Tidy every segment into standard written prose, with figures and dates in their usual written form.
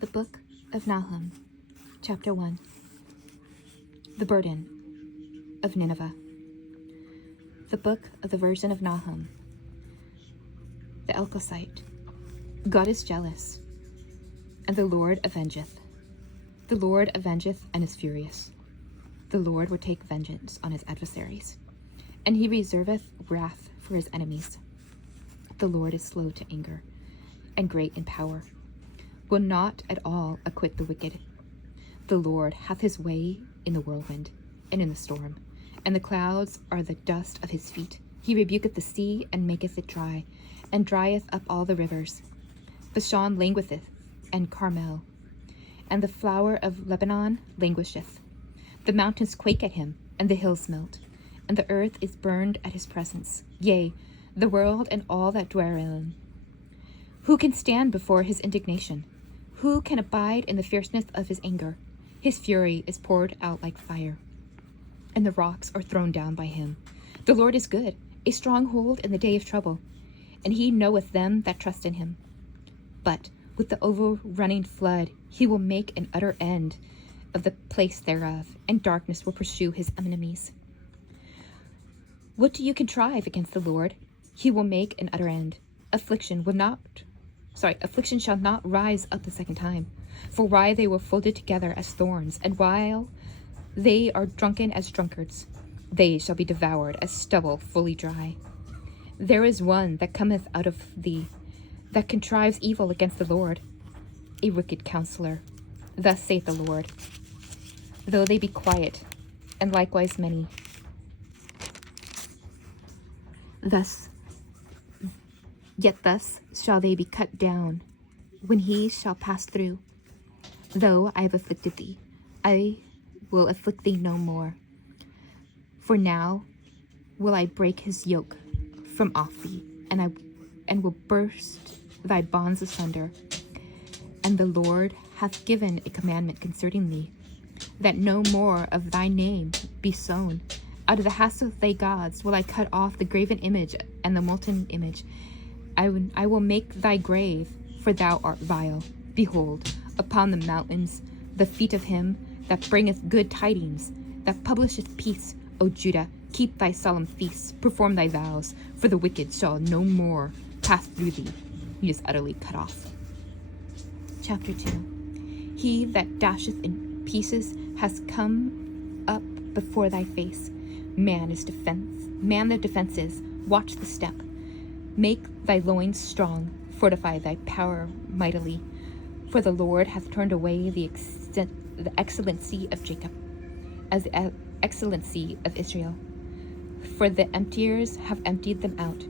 The Book of Nahum, Chapter 1. The Burden of Nineveh. The Book of the Version of Nahum. The Elkoshite. God is jealous, and the Lord avengeth. The Lord avengeth and is furious. The Lord will take vengeance on his adversaries, and he reserveth wrath for his enemies. The Lord is slow to anger, and great in power, will not at all acquit the wicked. The Lord hath his way in the whirlwind and in the storm, and the clouds are the dust of his feet. He rebuketh the sea, and maketh it dry, and drieth up all the rivers. Bashan languisheth, and Carmel, and the flower of Lebanon languisheth. The mountains quake at him, and the hills melt, and the earth is burned at his presence, yea, the world and all that dwell therein. Who can stand before his indignation? Who can abide in the fierceness of his anger? His fury is poured out like fire, and the rocks are thrown down by him. The Lord is good, a stronghold in the day of trouble, and he knoweth them that trust in him. But with the overrunning flood he will make an utter end of the place thereof, and darkness will pursue his enemies. What do you contrive against the Lord? He will make an utter end. Affliction shall not rise up the second time. For why they were folded together as thorns, and while they are drunken as drunkards, they shall be devoured as stubble fully dry. There is one that cometh out of thee, that contrives evil against the Lord, a wicked counselor. Thus saith the Lord, though they be quiet, and likewise many, yet thus shall they be cut down, when he shall pass through. Though I have afflicted thee, I will afflict thee no more. For now will I break his yoke from off thee, and will burst thy bonds asunder. And the Lord hath given a commandment concerning thee, that no more of thy name be sown. Out of the house of thy gods will I cut off the graven image and the molten image. I will make thy grave, for thou art vile. Behold, upon the mountains the feet of him that bringeth good tidings, that publisheth peace. O Judah, keep thy solemn feasts, perform thy vows, for the wicked shall no more pass through thee. He is utterly cut off. Chapter 2. He that dasheth in pieces has come up before thy face. Man the defenses, watch the step. Make thy loins strong, fortify thy power mightily. For the Lord hath turned away the excellency of Jacob, as the excellency of Israel. For the emptiers have emptied them out,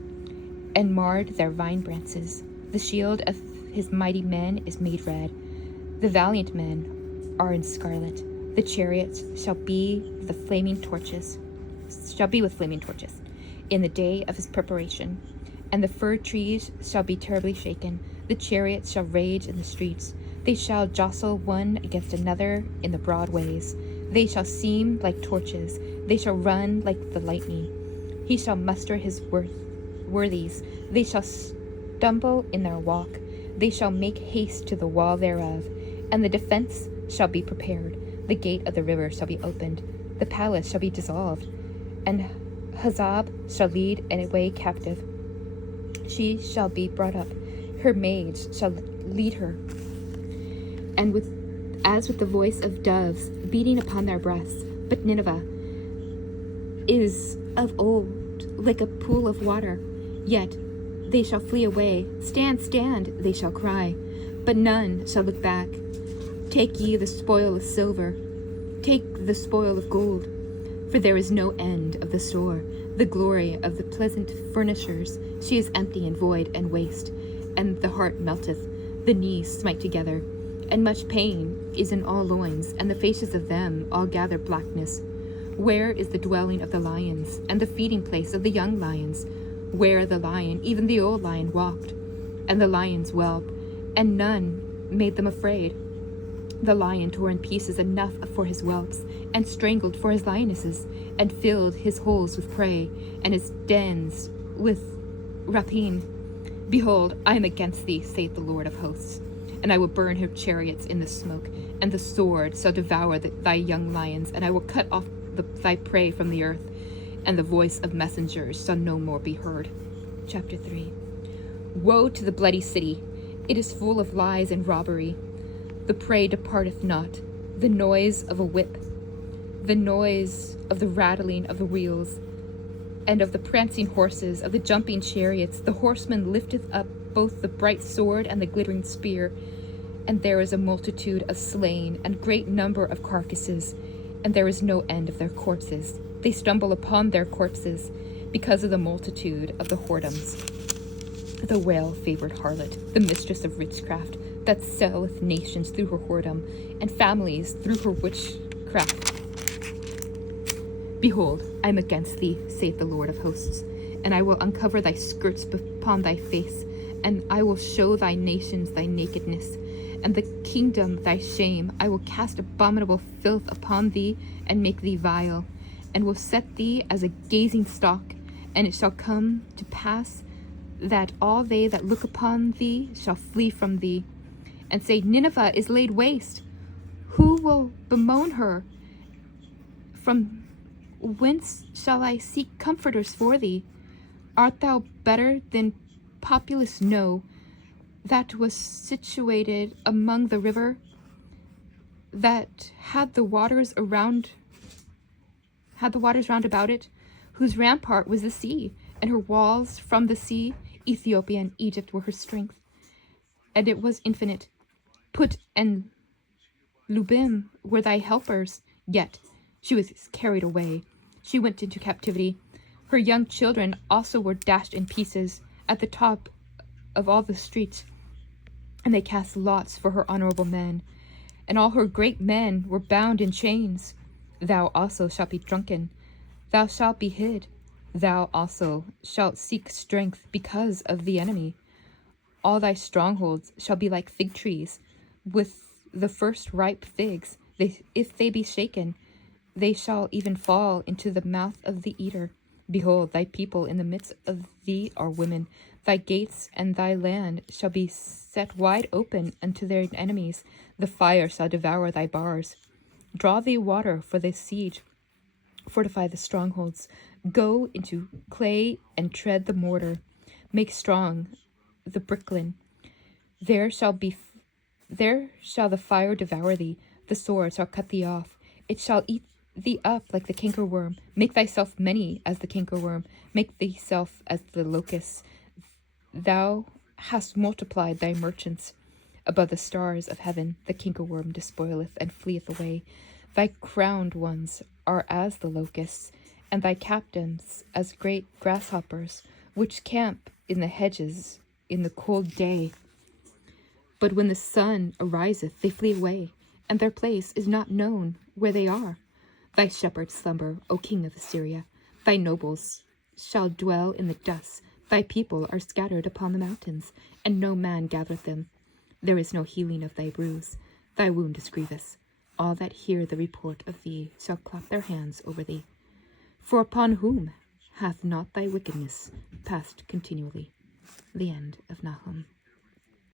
and marred their vine branches. The shield of his mighty men is made red. The valiant men are in scarlet. The chariots shall be with flaming torches in the day of his preparation. And the fir trees shall be terribly shaken. The chariots shall rage in the streets. They shall jostle one against another in the broad ways. They shall seem like torches. They shall run like the lightning. He shall muster his worthies. They shall stumble in their walk. They shall make haste to the wall thereof. And the defense shall be prepared. The gate of the river shall be opened. The palace shall be dissolved. And Hazab shall lead away captive. She shall be brought up. Her maids shall lead her. And as with the voice of doves beating upon their breasts. But Nineveh is of old like a pool of water. Yet they shall flee away. Stand, stand, they shall cry. But none shall look back. Take ye the spoil of silver. Take the spoil of gold. For there is no end of the store. The glory of the pleasant furnishers. She is empty and void and waste. And the heart melteth. The knees smite together. And much pain is in all loins, and the faces of them all gather blackness. Where is the dwelling of the lions, and the feeding place of the young lions? Where the lion, even the old lion, walked, and the lions whelped, and none made them afraid. The lion tore in pieces enough for his whelps, and strangled for his lionesses, and filled his holes with prey, and his dens with rapine. Behold, I am against thee, saith the Lord of hosts, and I will burn her chariots in the smoke, and the sword shall devour thy young lions, and I will cut off thy prey from the earth, and the voice of messengers shall no more be heard. Chapter 3. Woe to the bloody city! It is full of lies and robbery. The prey departeth not, the noise of a whip, the noise of the rattling of the wheels, and of the prancing horses, of the jumping chariots. The horseman lifteth up both the bright sword and the glittering spear, and there is a multitude of slain, and great number of carcasses, and there is no end of their corpses. They stumble upon their corpses, because of the multitude of the whoredoms. The well-favored harlot, the mistress of witchcraft, that selleth nations through her whoredom, and families through her witchcraft. Behold, I am against thee, saith the Lord of hosts, and I will uncover thy skirts upon thy face, and I will show thy nations thy nakedness, and the kingdom thy shame. I will cast abominable filth upon thee, and make thee vile, and will set thee as a gazing stock. And it shall come to pass that all they that look upon thee shall flee from thee, and say, Nineveh is laid waste. Who will bemoan her? From whence shall I seek comforters for thee? Art thou better than populous? No, that was situated among the river, that had the waters round about it, whose rampart was the sea, and her walls from the sea. Ethiopia and Egypt were her strength, and it was infinite. Put and Lubim were thy helpers, yet she was carried away. She went into captivity. Her young children also were dashed in pieces at the top of all the streets, and they cast lots for her honorable men, and all her great men were bound in chains. Thou also shalt be drunken, thou shalt be hid, thou also shalt seek strength because of the enemy. All thy strongholds shall be like fig trees, with the first ripe figs. If they be shaken, they shall even fall into the mouth of the eater. Behold, thy people in the midst of thee are women. Thy gates and thy land shall be set wide open unto their enemies. The fire shall devour thy bars. Draw thee water for the siege. Fortify the strongholds. Go into clay and tread the mortar. Make strong the bricklin. There shall the fire devour thee. The sword shall cut thee off. It shall eat thee up like the cankerworm. Make thyself many as the cankerworm. Make thyself as the locust. Thou hast multiplied thy merchants above the stars of heaven. The cankerworm despoileth and fleeth away. Thy crowned ones are as the locusts, and thy captains as great grasshoppers, which camp in the hedges in the cold day. But when the sun ariseth, they flee away, and their place is not known where they are. Thy shepherds slumber, O king of Assyria. Thy nobles shall dwell in the dust. Thy people are scattered upon the mountains, and no man gathereth them. There is no healing of thy bruise. Thy wound is grievous. All that hear the report of thee shall clap their hands over thee. For upon whom hath not thy wickedness passed continually? The end of Nahum.